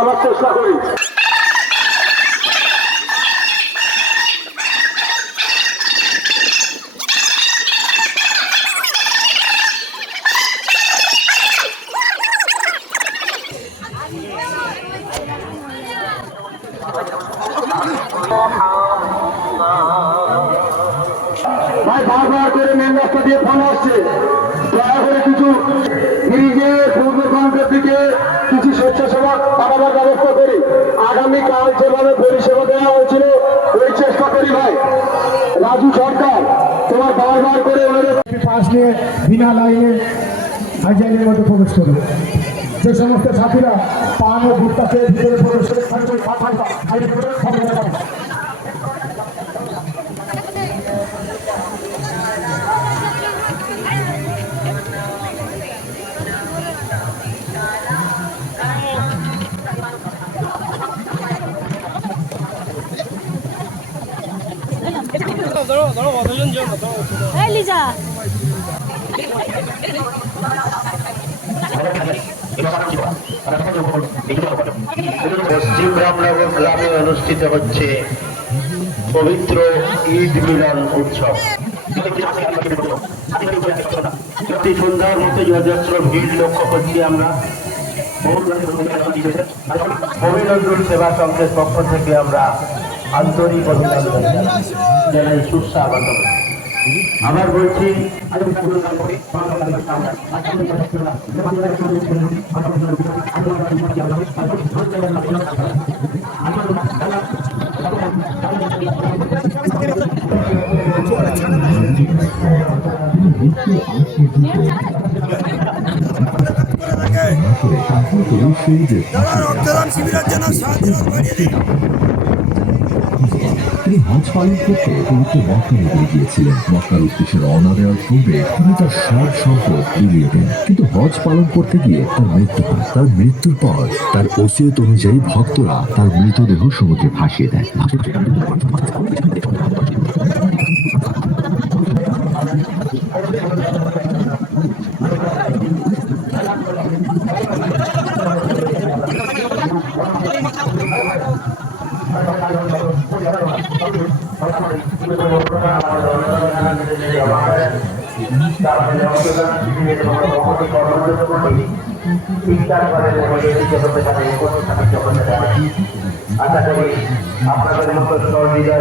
যাওয়ার চেষ্টা করি। ভাই বারবার করে মেন রাস্তা দিয়ে ফোন আসছে, দয়া করে কিছু ব্রিজে পূর্ব প্রান্তের দিকে কিছু স্বেচ্ছাসেবক পাঠাবার ব্যবস্থা করি। আগামীকাল যেভাবে পরিষেবা দেওয়া হয়েছিল ওই চেষ্টা করি। ভাই রাজু সরকার তোমার বারবার করে পাশ নিয়ে বিনা লাইনে হাইজাইনের মধ্যে প্রবেশ করবে। যে সমস্ত সাথীরা পান ও ভুট্টাকে ভিতরে প্রবেশ করে লিজা পশ্চিম রামনগর গ্রামে অনুষ্ঠিত হচ্ছে পবিত্র ঈদ মিলন উৎসব। প্রতি সন্ধ্যার মতো যথেষ্ট ভিড় লক্ষ্য করছি আমরা। অভিনন্দন সেবা সংঘের পক্ষ থেকে আমরা আন্তরিক অভিনন্দন জানাই, সুস্বাগত। আবার বলছি রক্তদান শিবিরের জন্য তিনি হজ পালন করতে পবিত্র মক্কা নগরে গিয়েছিলেন। মক্কার উদ্দেশ্যে রওনা দেওয়ার পূর্বে তিনি তার সব সম্পদ উড়িয়ে দেন, কিন্তু হজ পালন করতে গিয়ে তার মৃত্যু হয়। তার মৃত্যুর পর তার ওসিয়ত অনুযায়ী ভক্তরা তার মৃতদেহ সমুদ্রে ভাসিয়ে দেয়। আশা করি আপনাদের মতো সহযোগিতা